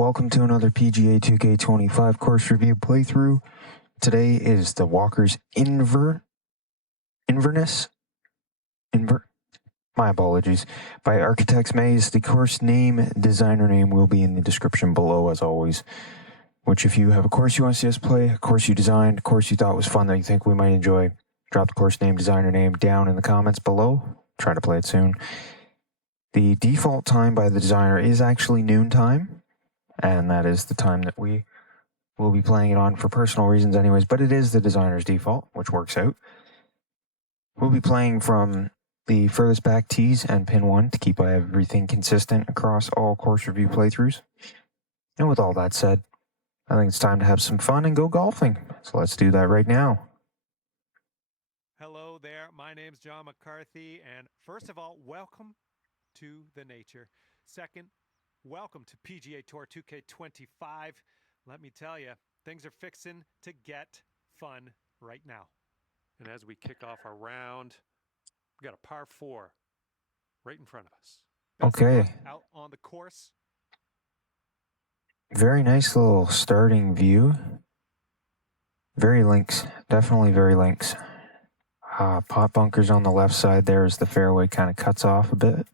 Welcome to another PGA 2K25 course review playthrough. Today is the Walker's Inverness. My apologies. By ArchitexMaze. The course name, designer name will be in the description below as always. Which if you have a course you want to see us play, a course you designed, a course you thought was fun that you think we might enjoy, drop the course name, designer name down in the comments below. Try to play it soon. The default time by the designer is actually noon time. And that is the time that we will be playing it on for personal reasons anyways, but it is the designer's default, which works out. We'll be playing from the furthest back tees and pin 1 to keep everything consistent across all course review playthroughs. And with all that said, I think it's time to have some fun and go golfing. So let's do that right now. Hello there, my name's John McCarthy, and first of all, welcome to the nature. Second, welcome to PGA Tour 2K25. Let me tell you, things are fixing to get fun right now. And as we kick off our round, we got a par 4 right in front of us. Okay. Out on the course. Very nice little starting view. Very links, definitely very links. Pot bunkers on the left side there as the fairway kind of cuts off a bit.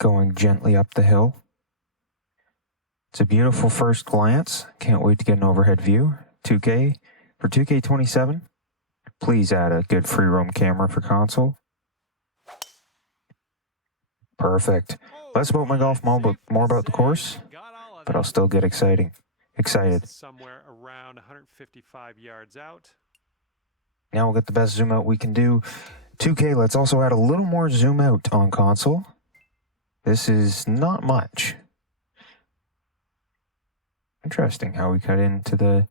Going gently up the hill. It's a beautiful first glance. Can't wait to get an overhead view. 2K for 2K27. Please add a good free roam camera for console. Perfect. Less about my golf, more about the course, but I'll still get excited. Somewhere around 155 yards out. Now we'll get the best zoom out we can do. 2K, let's also add a little more zoom out on console. This is not much. Interesting how we cut into the...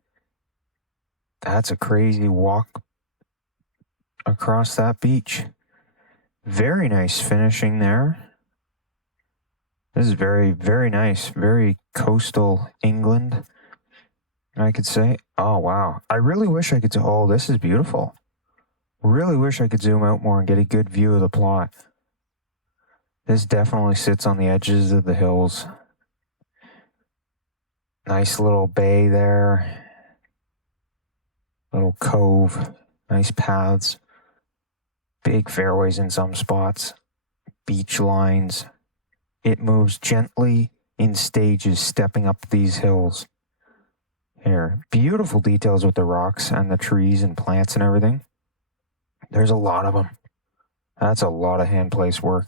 That's a crazy walk across that beach. Very nice finishing there. This is very, very nice. Very coastal England, I could say. Oh, wow. I really wish I could... Oh, this is beautiful. Really wish I could zoom out more and get a good view of the plot. This definitely sits on the edges of the hills. Nice little bay there. Little cove. Nice paths. Big fairways in some spots. Beach lines. It moves gently in stages, stepping up these hills. Here. Beautiful details with the rocks and the trees and plants and everything. There's a lot of them. That's a lot of hand place work.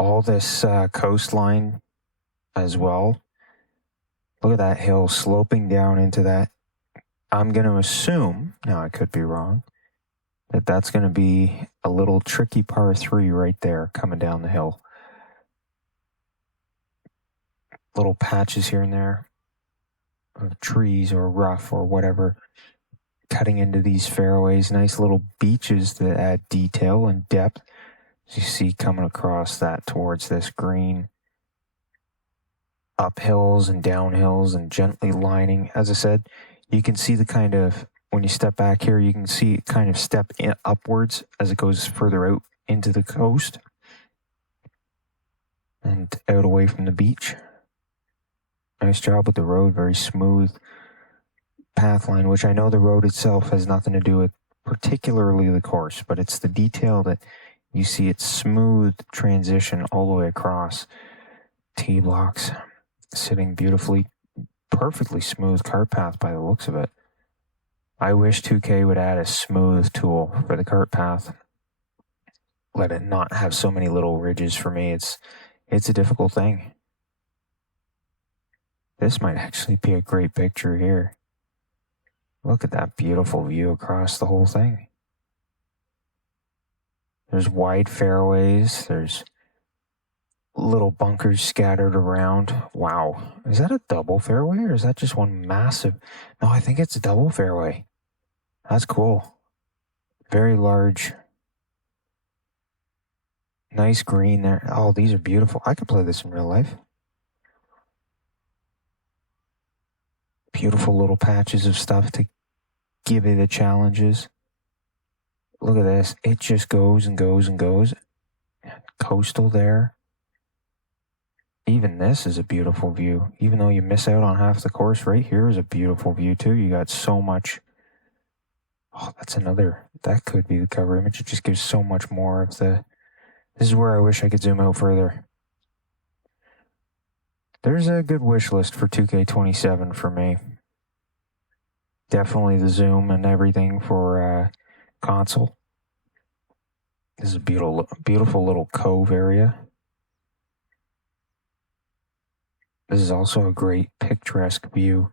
All this coastline as well. Look at that hill sloping down into that. I'm going to assume, now I could be wrong, that that's going to be a little tricky par 3 right there coming down the hill. Little patches here and there of trees or rough or whatever cutting into these fairways. Nice little beaches that add detail and depth. As you see coming across that towards this green. Up hills and down hills and gently lining. As I said, you can see the kind of, when you step back here, you can see it kind of step upwards as it goes further out into the coast. And out away from the beach. Nice job with the road, very smooth path line, which I know the road itself has nothing to do with particularly the course, but it's the detail that you see it smooth transition all the way across. Tee blocks sitting beautifully, perfectly smooth cart path by the looks of it. I wish 2K would add a smooth tool for the cart path. Let it not have so many little ridges for me. It's a difficult thing. This might actually be a great picture here. Look at that beautiful view across the whole thing. There's wide fairways. There's little bunkers scattered around. Wow. Is that a double fairway or is that just one massive? No, I think it's a double fairway. That's cool. Very large. Nice green there. Oh, these are beautiful. I could play this in real life. Beautiful little patches of stuff to give you the challenges. Look at this. It just goes and goes and goes. Coastal there. even this is a beautiful view. Even though you miss out on half the course, right here is a beautiful view too. You got so much. Oh, that's another. That could be the cover image. It just gives so much more of the. This is where I wish I could zoom out further. There's a good wish list for 2K27 for me. Definitely the zoom and everything for console. This is a beautiful little cove area. This is also a great picturesque view.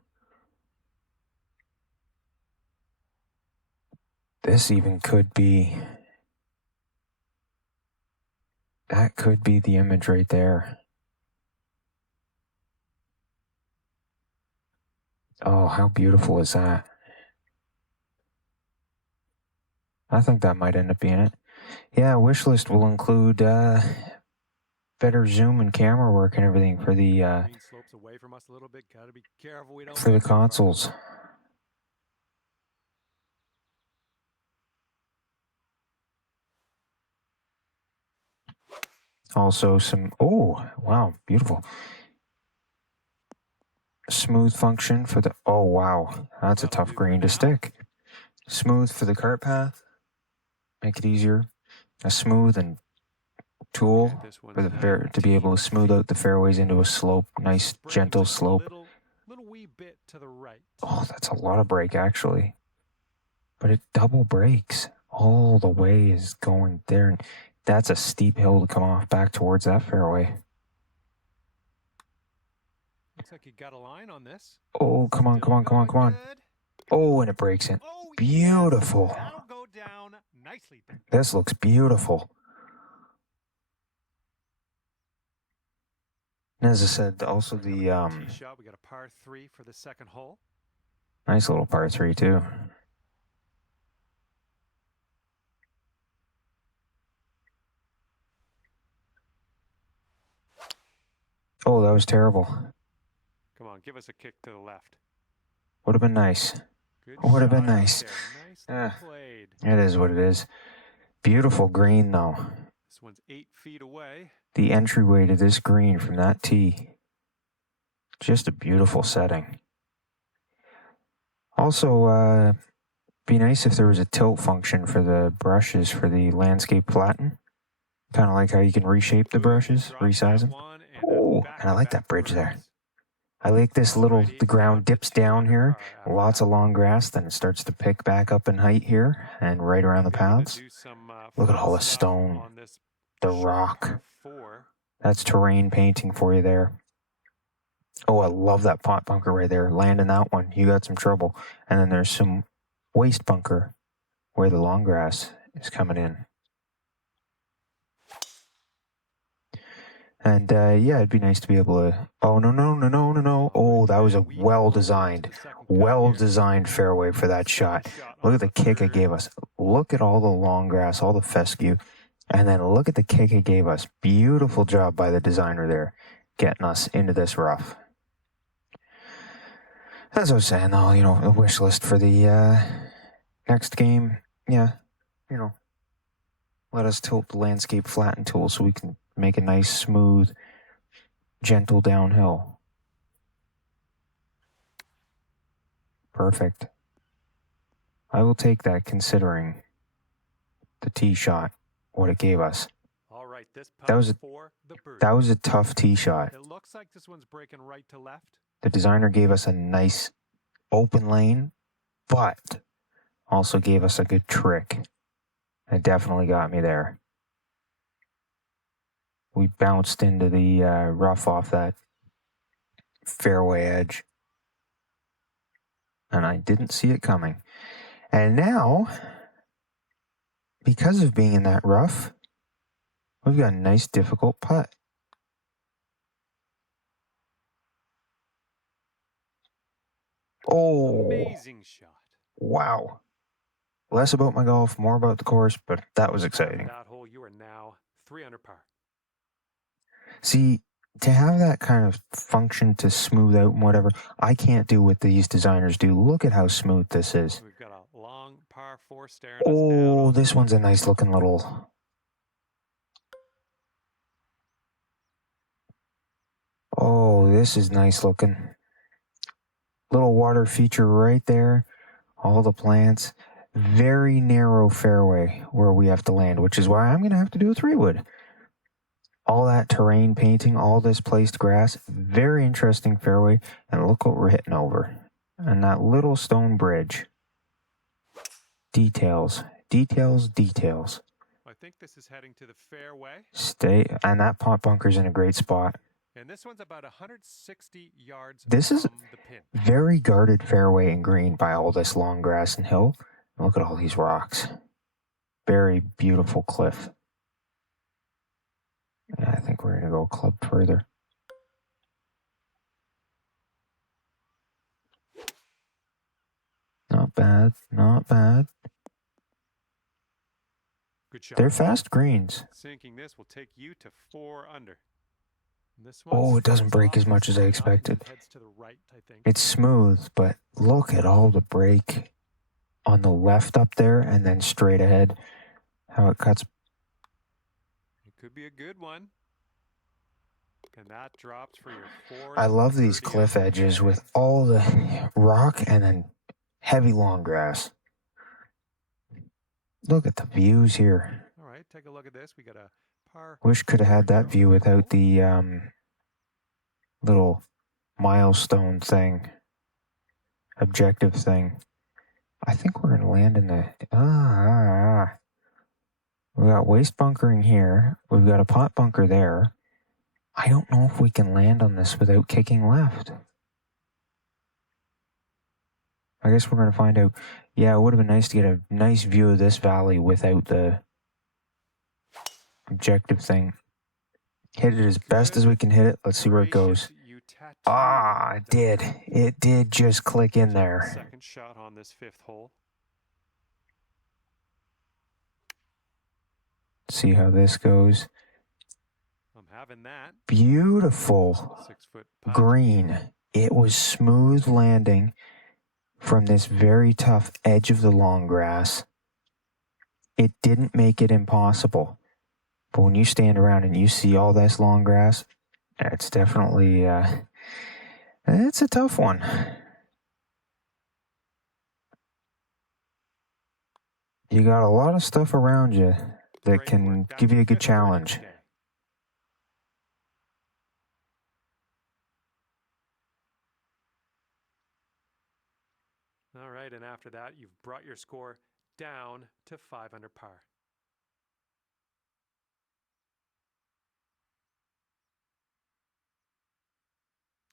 This even could be. That could be the image right there. Oh, how beautiful is that? I think that might end up being it. Yeah, wish list will include better zoom and camera work and everything for the Green slopes away from us a little bit. Gotta be careful we don't for go the too far. consoles. Also some, oh, wow, beautiful. Smooth function for the, oh, wow, that's a tough green to stick. Smooth for the cart path, make it easier. A smooth and tool for the to be able to smooth out the fairways into a slope, nice gentle slope. Little wee bit to the right. Oh, that's a lot of break actually. But it double breaks all the way is going there. And that's a steep hill to come off back towards that fairway. Looks like you got a line on this. Oh, come on, come on, come on, come on. Oh, and it breaks it. Beautiful. Yes, that'll go down nicely. This looks beautiful. And as I said, also the tee shot, we got a par 3 for the second hole. Nice little par 3 too. Oh, that was terrible. Come on, give us a kick to the left. Would have been nice. Would have been nice. It is what it is. Beautiful green though. This one's 8 feet away. The entryway to this green from that tee. Just a beautiful setting. Also, be nice if there was a tilt function for the brushes for the landscape flatten. Kind of like how you can reshape the brushes, resize them. Oh, and I like that bridge there. I like this little, the ground dips down here, lots of long grass, then it starts to pick back up in height here and right around the paths. Look at all the stone, the rock. That's terrain painting for you there. Oh, I love that pot bunker right there. Landing that one, you got some trouble. And then there's some waste bunker where the long grass is coming in. And yeah, it'd be nice to be able to. Oh, no. Oh, that was a well-designed fairway for that shot. Look at the kick it gave us. Look at all the long grass, all the fescue. And then look at the kick it gave us. Beautiful job by the designer there, getting us into this rough. As I was saying, though, you know, a wish list for the next game. Yeah, you know, let us tilt the landscape flatten tool so we can make a nice, smooth, gentle downhill. Perfect. I will take that considering the tee shot, what it gave us. All right, this that was a tough tee shot. It looks like this one's breaking right to left. The designer gave us a nice open lane, but also gave us a good trick. It definitely got me there. We bounced into the rough off that fairway edge. And I didn't see it coming. And now, because of being in that rough, we've got a nice difficult putt. Oh, amazing shot. Wow. Less about my golf, more about the course, but that was exciting. That hole, you are now 3 under par. See, to have that kind of function to smooth out and whatever, I can't do what these designers do. Look at how smooth this is. We've got a long par 4 staring Oh, this one's a nice looking little. Oh, this is nice looking. Little water feature right there. All the plants. Very narrow fairway where we have to land, which is why I'm going to have to do a 3-wood. All that terrain painting, all this placed grass. Very interesting fairway. And look what we're hitting over. And that little stone bridge. Details. Details, details. I think this is heading to the fairway. And that pot bunker's in a great spot. And this one's about 160 yards This from is the pin. Very guarded fairway and green by all this long grass and hill. Look at all these rocks. Very beautiful cliff. Yeah, I think we're going to go a club further. Not bad, not bad. Good shot. They're fast greens. Sinking this will take you to 4 under. This Oh, it doesn't break as much as I expected. Heads to the right, I think. It's smooth, but look at all the break on the left up there and then straight ahead. How it cuts. It could be a good one. And that drops for your 4th. I love these cliff edges with all the rock and then heavy long grass. Milk at the views here. All right, take a look at this. We got a par. Wish could have had that view without the little milestone thing, objective thing. I think we're gonna land in the We got waste bunkering here. We've got a pot bunker there. I don't know if we can land on this without kicking left. I guess we're going to find out. Yeah, it would have been nice to get a nice view of this valley without the objective thing. Hit it as best as we can hit it. Let's see where it goes. It did. It did just click in there. Second shot on this 5th hole. See how this goes. I'm having that. Beautiful 6-foot putt. green. It was smooth landing from this very tough edge of the long grass. It didn't make it impossible. But when you stand around and you see all this long grass, it's definitely, it's a tough one. You got a lot of stuff around you that can give you a good challenge. All right, and after that, you've brought your score down to 5 under par.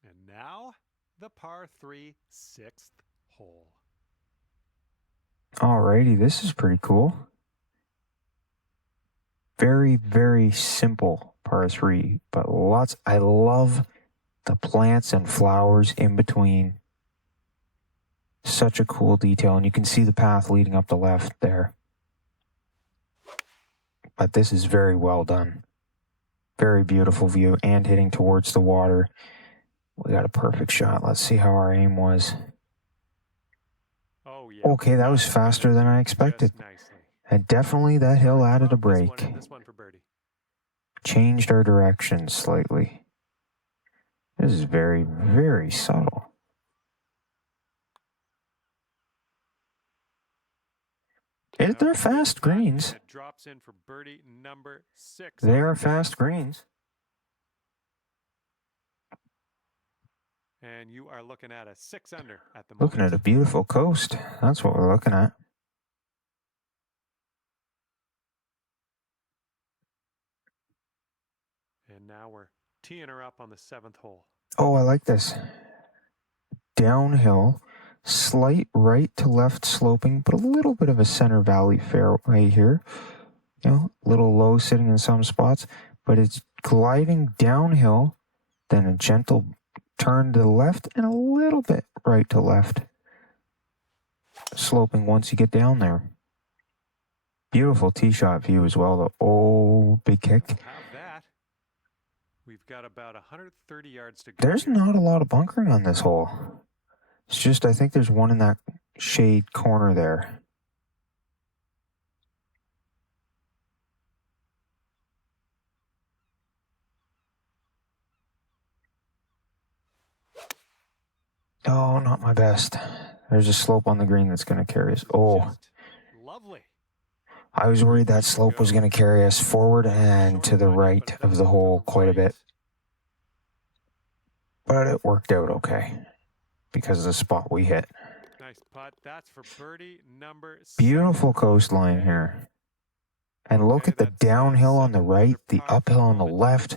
And now, the par 3 6th hole. Alrighty, this is pretty cool. Very, very simple par 3, but lots. I love the plants and flowers in between. Such a cool detail, and you can see the path leading up the left there. But this is very well done. Very beautiful view and hitting towards the water. We got a perfect shot. Let's see how our aim was. Oh, yeah. Okay, that was faster than I expected. And definitely that hill added a break. This one for birdie. Changed our direction slightly. This is very, very subtle. They're fast greens. Drops in for birdie number 6. They are fast greens. And you are looking at a 6 under at the moment. Looking at a beautiful coast. That's what we're looking at. And now we're teeing her up on the 7th hole. Oh, I like this. Downhill, slight right to left sloping, but a little bit of a center valley fairway here. You know, a little low sitting in some spots, but it's gliding downhill, then a gentle turn to the left and a little bit right to left. Sloping once you get down there. Beautiful tee shot view as well, though. Oh, big kick. Have that. We've got about 130 yards to go. There's not a lot of bunkering on this hole. It's just, I think there's one in that shade corner there. Oh, not my best. There's a slope on the green that's going to carry us. Oh, Just lovely. I was worried that slope was going to carry us forward and to the right of the hole quite a bit. But it worked out okay because of the spot we hit. Nice putt. That's for birdie number 7. Beautiful coastline here. And look at the downhill on the right, the uphill on the left,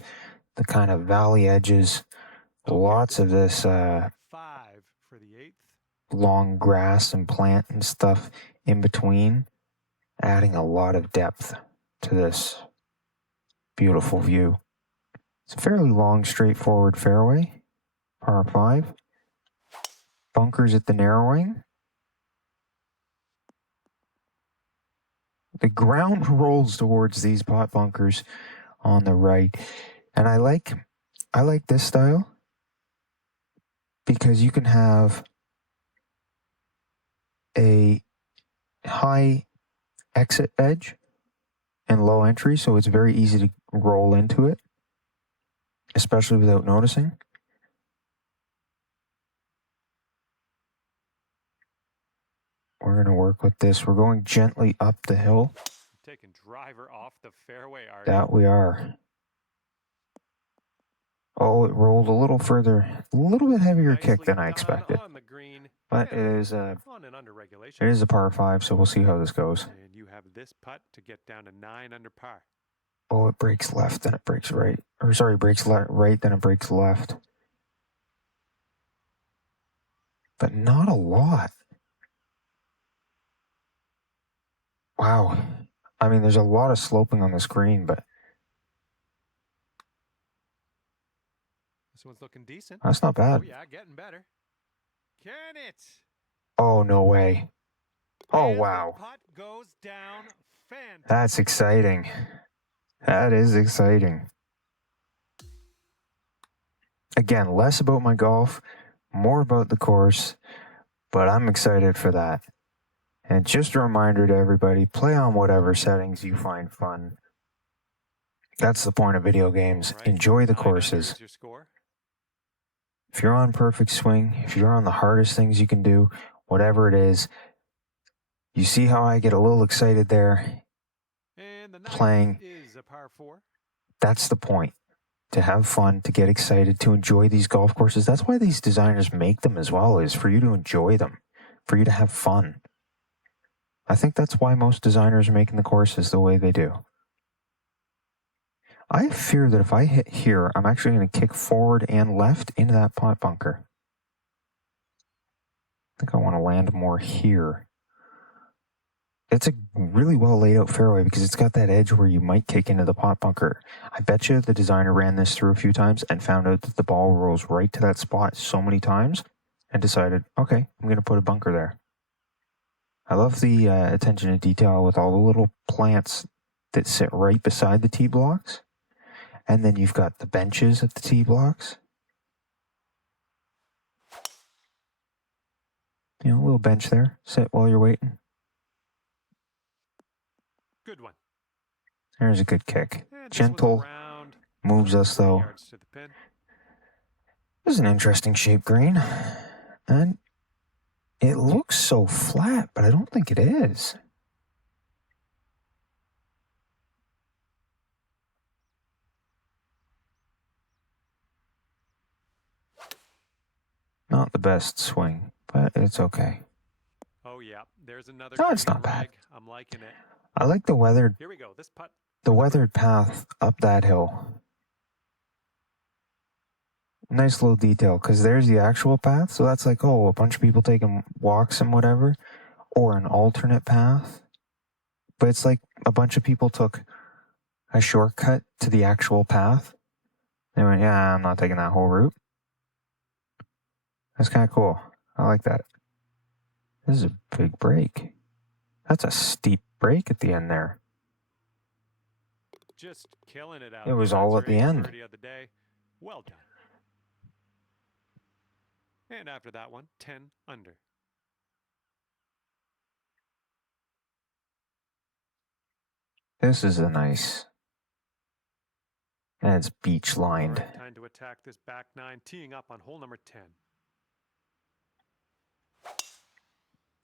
the kind of valley edges. Lots of this 5 for the 8th. long grass and plant and stuff in between, adding a lot of depth to this beautiful view. It's a fairly long, straightforward fairway, par 5. Bunkers at the narrowing. The ground rolls towards these pot bunkers on the right, and I like this style because you can have a high exit edge and low entry, so it's very easy to roll into it, especially without noticing. We're going to work with this. We're going gently up the hill. Taking driver off the fairway, Art. That we are. Oh, it rolled a little further, a little bit heavier kick than I expected. On the green. But it is a par 5, so we'll see how this goes. And you have this putt to get down to 9 under par. Oh, it breaks left, then it breaks right. Or sorry, breaks right, then it breaks left. But not a lot. Wow. I mean, there's a lot of sloping on this green, but this one's looking decent. That's not bad. Oh, yeah, getting better. Can it? Oh, no way. Oh, wow. The putt goes down. Fantastic. That's exciting. That is exciting. Again, less about my golf, more about the course, but I'm excited for that. And just a reminder to everybody, play on whatever settings you find fun. That's the point of video games. Right. Enjoy the courses. If you're on perfect swing, if you're on the hardest things you can do, whatever it is, you see how I get a little excited there playing. Is a par 4. That's the point. To have fun, to get excited, to enjoy these golf courses. That's why these designers make them as well, is for you to enjoy them, for you to have fun. I think that's why most designers are making the courses the way they do. I fear that if I hit here, I'm actually going to kick forward and left into that pot bunker. I think I want to land more here. It's a really well laid out fairway because it's got that edge where you might kick into the pot bunker. I bet you the designer ran this through a few times and found out that the ball rolls right to that spot so many times and decided, okay, I'm going to put a bunker there. I love the attention to detail with all the little plants that sit right beside the tee blocks. And then you've got the benches at the tee blocks. You know, a little bench there. Sit while you're waiting. Good one. There's a good kick. Gentle. Moves us, though. This is an interesting shape green. And it looks so flat, but I don't think it is. Not the best swing, but it's okay. Oh yeah, there's another. No, it's not bad. I'm liking it. I like the weathered. Here we go. This putt. The weathered path up that hill. Nice little detail, because there's the actual path, so that's like, oh, a bunch of people taking walks and whatever, or an alternate path. But it's like a bunch of people took a shortcut to the actual path. They went, yeah, I'm not taking that whole route. That's kind of cool. I like that. This is a big break. That's a steep break at the end there. Just killing it out. It was all at the end. Well done. And after that one, 10 under. This is a nice. And it's beach lined. Right, time to attack this back 9, teeing up on hole number 10.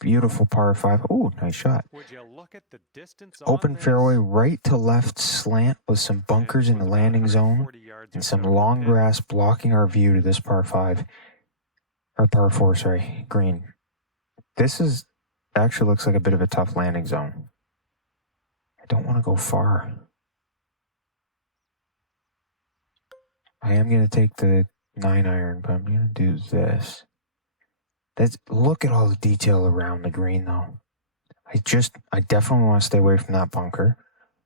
Beautiful par 5. Oh, nice shot. Would you look at the distance Open on this? fairway, right to left slant with some bunkers in the landing zone and some long grass blocking our view to this par 5. Or par 4, sorry, green. This is actually looks like a bit of a tough landing zone. I don't want to go far. I am going to take the 9-iron, but I'm going to do this. Look at all the detail around the green, though. I definitely want to stay away from that bunker.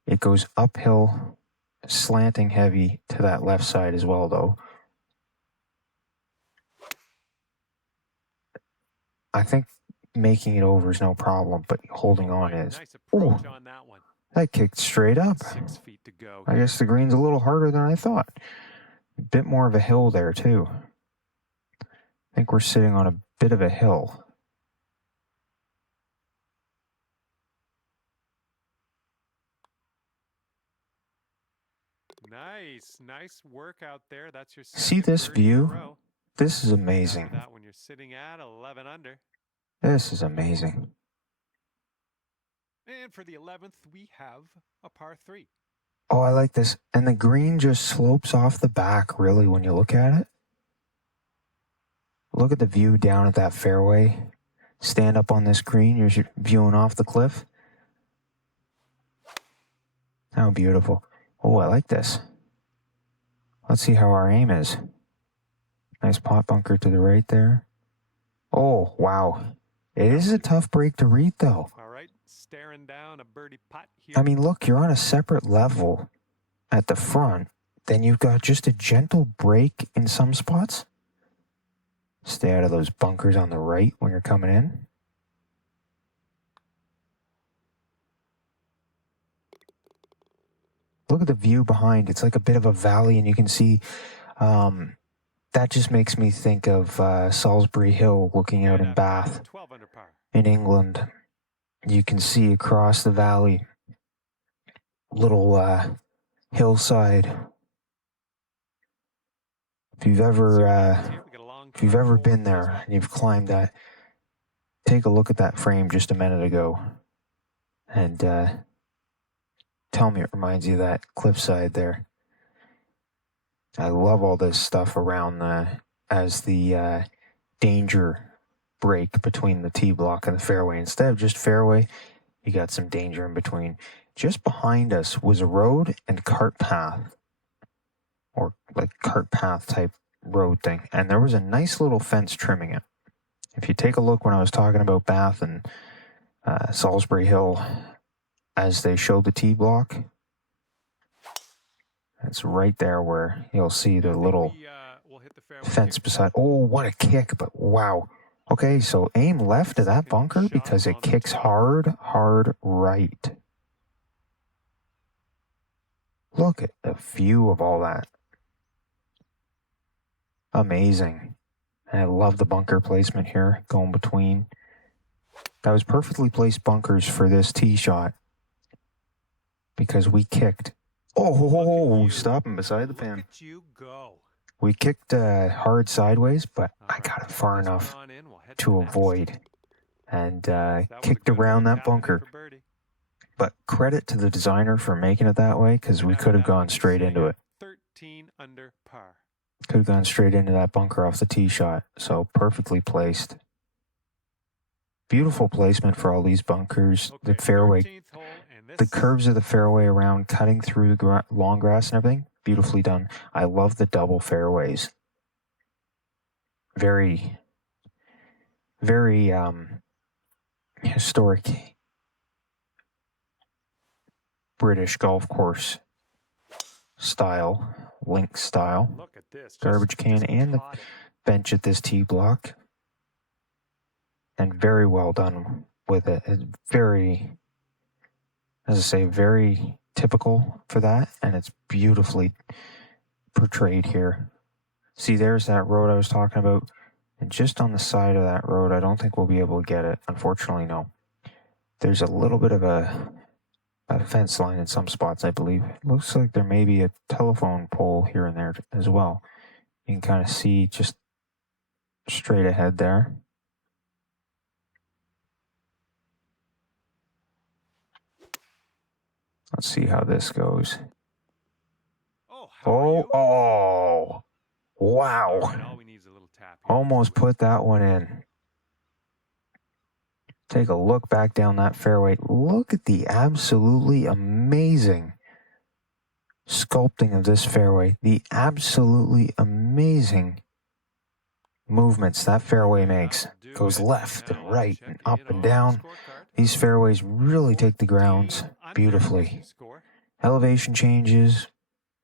It goes uphill, slanting heavy to that left side as well, though. I think making it over is no problem, but holding on is. Nice approach on that one. That kicked straight up. 6 feet to go. I guess the green's a little harder than I thought. A bit more of a hill there, too. I think we're sitting on a bit of a hill. Nice work out there. That's your See this view? This is After amazing. that when you're sitting at 11 under. This is amazing. And for the 11th, we have a par 3. Oh, I like this. And the green just slopes off the back, really, when you look at it. Look at the view down at that fairway. Stand up on this green, you're viewing off the cliff. How beautiful. Oh, I like this. Let's see how our aim is. Nice pot bunker to the right there. Oh, wow. It is a tough break to read, though. All right, staring down a birdie putt here. I mean, look, you're on a separate level at the front. Then you've got just a gentle break in some spots. Stay out of those bunkers on the right when you're coming in. Look at the view behind. It's like a bit of a valley, and you can see that just makes me think of Salisbury Hill looking out in Bath 12 under par. in England. You can see across the valley, little hillside. If you've ever been there and you've climbed that, take a look at that frame just a minute ago and tell me it reminds you of that cliffside there. I love all this stuff around as the danger break between the tee block and the fairway. Instead of just fairway, you got some danger in between. Just behind us was a road and cart path, or like cart path type road thing. And there was a nice little fence trimming it. If you take a look when I was talking about Bath and Salisbury Hill, as they showed the tee block, it's right there where you'll see the little fence beside. Oh, what a kick, but wow. Okay, so aim left of that bunker because it kicks hard right. Look at the view of all that. Amazing. And I love the bunker placement here, going between. That was perfectly placed bunkers for this tee shot because we kicked. Oh, stopping beside the pin. We kicked hard sideways, but I got it far enough to avoid and kicked around that bunker. But credit to the designer for making it that way because we could have gone straight into it. 13 under par. Could have gone straight into that bunker off the tee shot. So perfectly placed. Beautiful placement for all these bunkers. The fairway, the curves of the fairway around cutting through the long grass and everything. Beautifully done. I love the double fairways. Very, very historic British golf course style, link style. Look at this. Garbage can and the bench at this tee block. And very well done with it. It's very, as I say, very typical for that. And it's beautifully portrayed here. See, there's that road I was talking about. And just on the side of that road, I don't think we'll be able to get it. Unfortunately, no. There's a little bit of a fence line in some spots, I believe. It looks like there may be a telephone pole here and there as well. You can kind of see just straight ahead there. Let's see how this goes. Oh, how are you? Oh, wow. All right, all we need is a little tap here. Almost put that one in. Take a look back down that fairway. Look at the absolutely amazing sculpting of this fairway. The absolutely amazing movements that fairway makes. Goes left and right and up and down. These fairways really take the grounds beautifully. Elevation changes,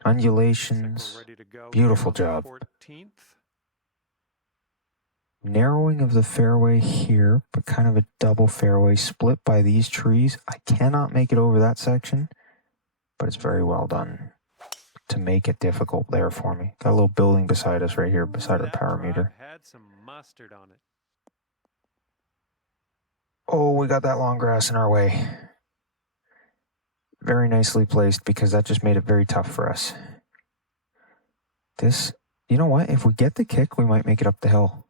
undulations, beautiful job. Narrowing of the fairway here, but kind of a double fairway split by these trees. I cannot make it over that section, but it's very well done to make it difficult there for me. Got a little building beside us right here, beside our power meter. Had some mustard on it. Oh, we got that long grass in our way. Very nicely placed because that just made it very tough for us. This, you know what? If we get the kick, we might make it up the hill.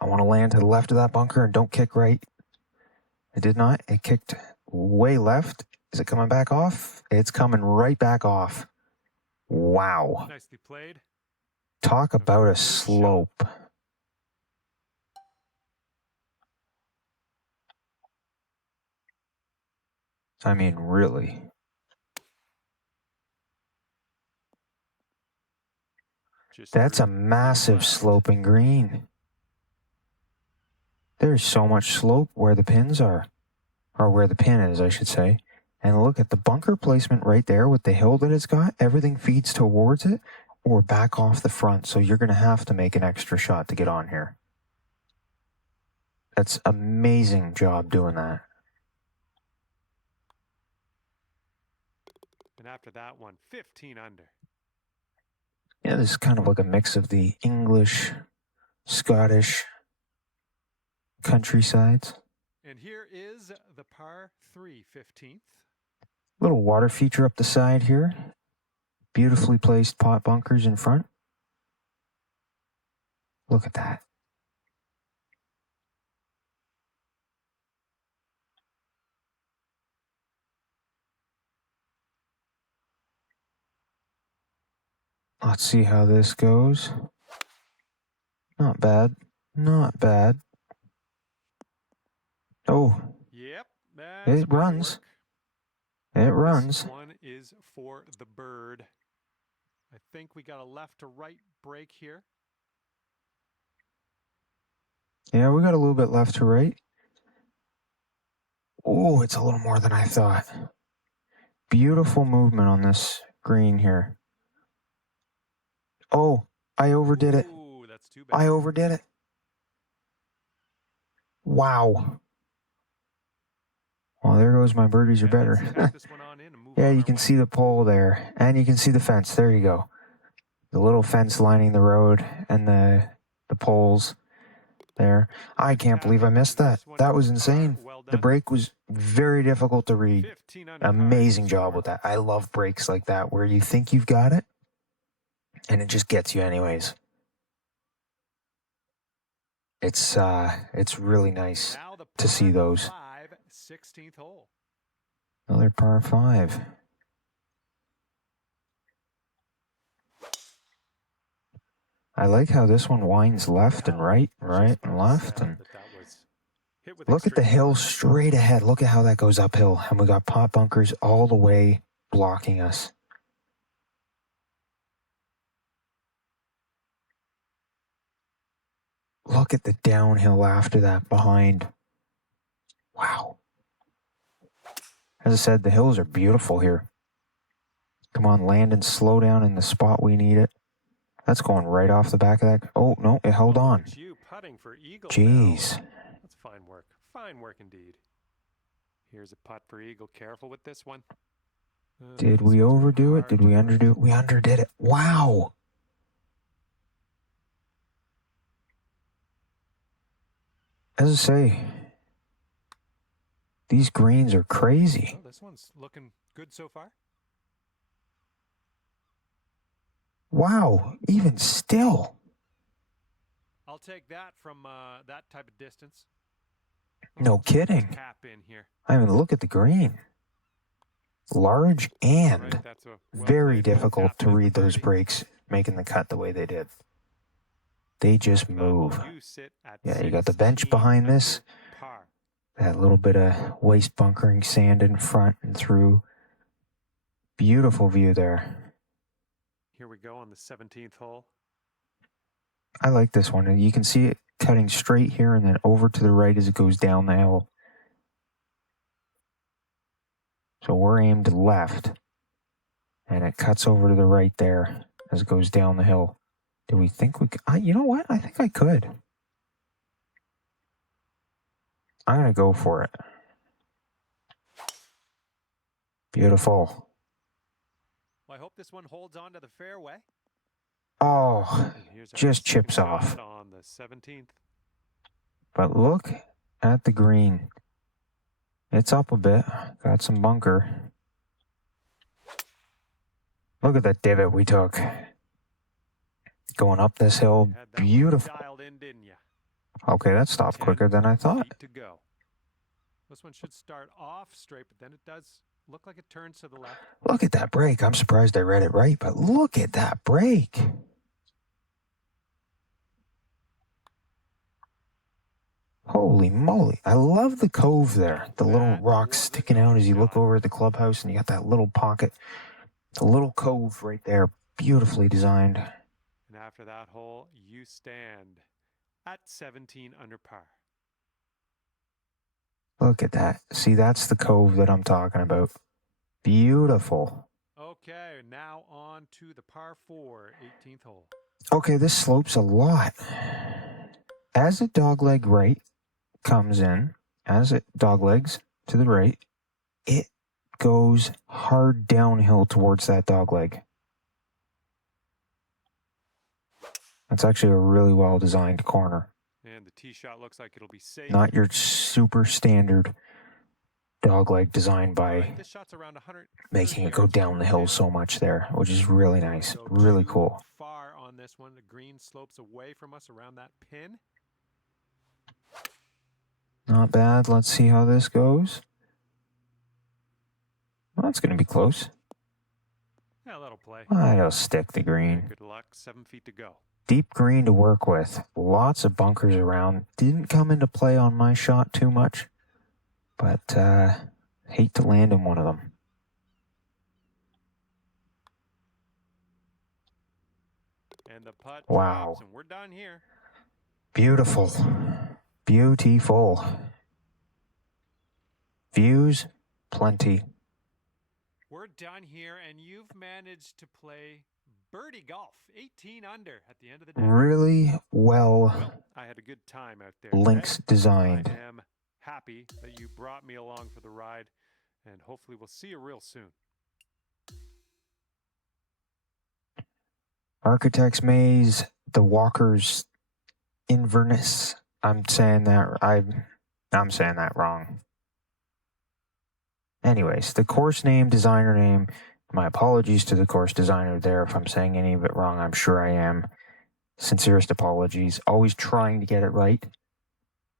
I want to land to the left of that bunker and don't kick right. It did not. It kicked way left. Is it coming back off? It's coming right back off. Wow. Nicely played. Talk about a slope. I mean, really. That's a massive sloping green. There's so much slope where the pins are. Or where the pin is, I should say. And look at the bunker placement right there with the hill that it's got. Everything feeds towards it or back off the front. So you're going to have to make an extra shot to get on here. That's amazing job doing that. And after that one, 15 under. Yeah, this is kind of like a mix of the English, Scottish countrysides. And here is the par 3 15th. Little water feature up the side here. Beautifully placed pot bunkers in front. Look at that. Let's see how this goes. Not bad. Not bad. Oh. Yep. It runs. It runs. This one is for the bird. I think we got a left to right break here. Yeah, we got a little bit left to right. Oh, it's a little more than I thought. Beautiful movement on this green here. Oh, I overdid it. Ooh, that's too bad. I overdid it. Wow. Well, there goes my birdies are better. Yeah, you can see the pole there, and you can see the fence. There you go. The little fence lining the road and the poles there. I can't believe I missed that. That was insane. The break was very difficult to read. Amazing job with that. I love breaks like that where you think you've got it, and it just gets you anyways. It's really nice to see those. 16th hole. Another par 5. I like how this one winds left and right and left. And look at the hill straight ahead. Look at how that goes uphill. And we got pot bunkers all the way blocking us. Look at the downhill after that behind. Wow. As I said, the hills are beautiful here. Come on, land and slow down in the spot we need it. That's going right off the back of that. Oh, no, it held on. Jeez. That's fine work. Fine work indeed. Here's a putt for eagle. Careful with this one. Did we overdo it? Did we underdo it? We underdid it. Wow. As I say, these greens are crazy. Oh, this one's looking good so far. Wow, even still. I'll take that from that type of distance. No kidding. Tap in here. I mean, look at the green. Large and Right, that's a very well-played little difficult tap to in for read those birdie. breaks, making the cut the way they did. They just move. You sit at Yeah, you got the bench 16 behind this. under par. That little bit of waist bunkering sand in front and through. Beautiful view there. Here we go on the 17th hole. I like this one. And you can see it cutting straight here and then over to the right as it goes down the hill. So we're aimed left. And it cuts over to the right there as it goes down the hill. Do we think we could? You know what? I think I could. I'm going to go for it. Beautiful. Well, I hope this one holds on to the fairway. Oh, just chips off. On the 17th. But look at the green. It's up a bit. Got some bunker. Look at that divot we took. Going up this hill. Beautiful. Okay, that stopped quicker than I thought. To go. This one should start off straight, but then it does look like it turns to the left. Look at that break. I'm surprised I read it right, but look at that break. Holy moly. I love the cove there. The little rocks sticking out as you look over at the clubhouse, and you got that little pocket. The little cove right there. Beautifully designed. And after that hole, you stand at 17 under par. Look at that. See, that's the cove that I'm talking about. Beautiful. Okay, now on to the par 4, 18th hole. Okay, this slopes a lot. As it dogleg right comes in, as it doglegs to the right, it goes hard downhill towards that dogleg. That's actually a really well-designed corner. And the tee shot looks like it'll be safe. Not your super standard dogleg design by This shot's around 100 making it go down the hill so much there, which is really nice, really cool. Far on this one, the green slopes away from us around that pin. Not bad. Let's see how this goes. Well, that's going to be close. Yeah, that'll play. I'll stick the green. Good luck. 7 feet to go. Deep green to work with. Lots of bunkers around. Didn't come into play on my shot too much, but hate to land in one of them. And the putt wow. drops, and we're done here. Beautiful. Beautiful. Views, plenty. We're done here, and you've managed to play birdie golf, 18 under at the end of the day. Really well, I had a good time out there. links designed. I am happy that you brought me along for the ride, and hopefully we'll see you real soon. ArchitexMaze, the Walkers, Inverness. I'm saying that wrong. Anyways, the course name, designer name, my apologies to the course designer there if I'm saying any of it wrong. I'm sure I am. Sincerest apologies. Always trying to get it right.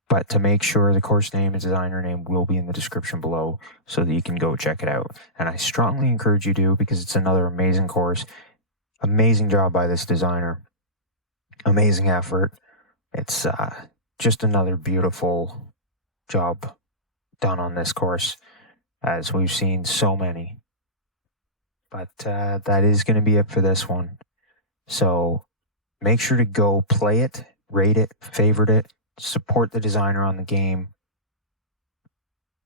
But to make sure, the course name and designer name will be in the description below so that you can go check it out. And I strongly encourage you to, because it's another amazing course. Amazing job by this designer. Amazing effort. It's just another beautiful job done on this course, as we've seen so many. But that is going to be it for this one. So make sure to go play it, rate it, favorite it, support the designer on the game.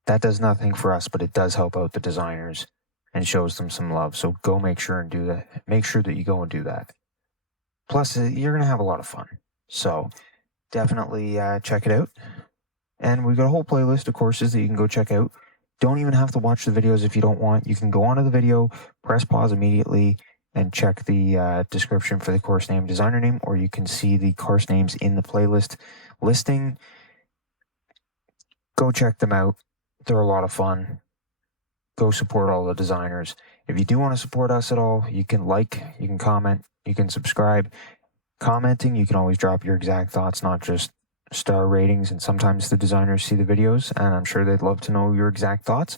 That does nothing for us, but it does help out the designers and shows them some love. So go make sure and do that. Make sure that you go and do that. Plus, you're going to have a lot of fun. So definitely check it out. And we've got a whole playlist of courses that you can go check out. Don't even have to watch the videos if you don't want. You can go onto the video, press pause immediately, and check the description for the course name, designer name, or you can see the course names in the playlist listing. Go check them out. They're a lot of fun. Go support all the designers. If you do want to support us at all, you can like, you can comment, you can subscribe. Commenting, you can always drop your exact thoughts, not just star ratings, and sometimes the designers see the videos, and I'm sure they'd love to know your exact thoughts.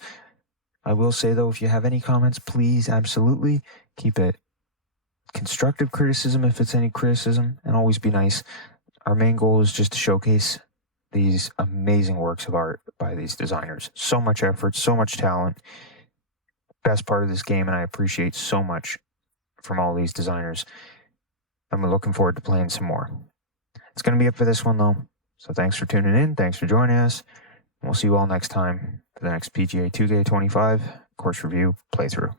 I will say, though, if you have any comments, please absolutely keep it constructive criticism if it's any criticism, and always be nice. Our main goal is just to showcase these amazing works of art by these designers. So much effort, so much talent. Best part of this game, and I appreciate so much from all these designers. I'm looking forward to playing some more. It's going to be it for this one, though. So thanks for tuning in. Thanks for joining us. And we'll see you all next time for the next PGA 2K25 course review playthrough.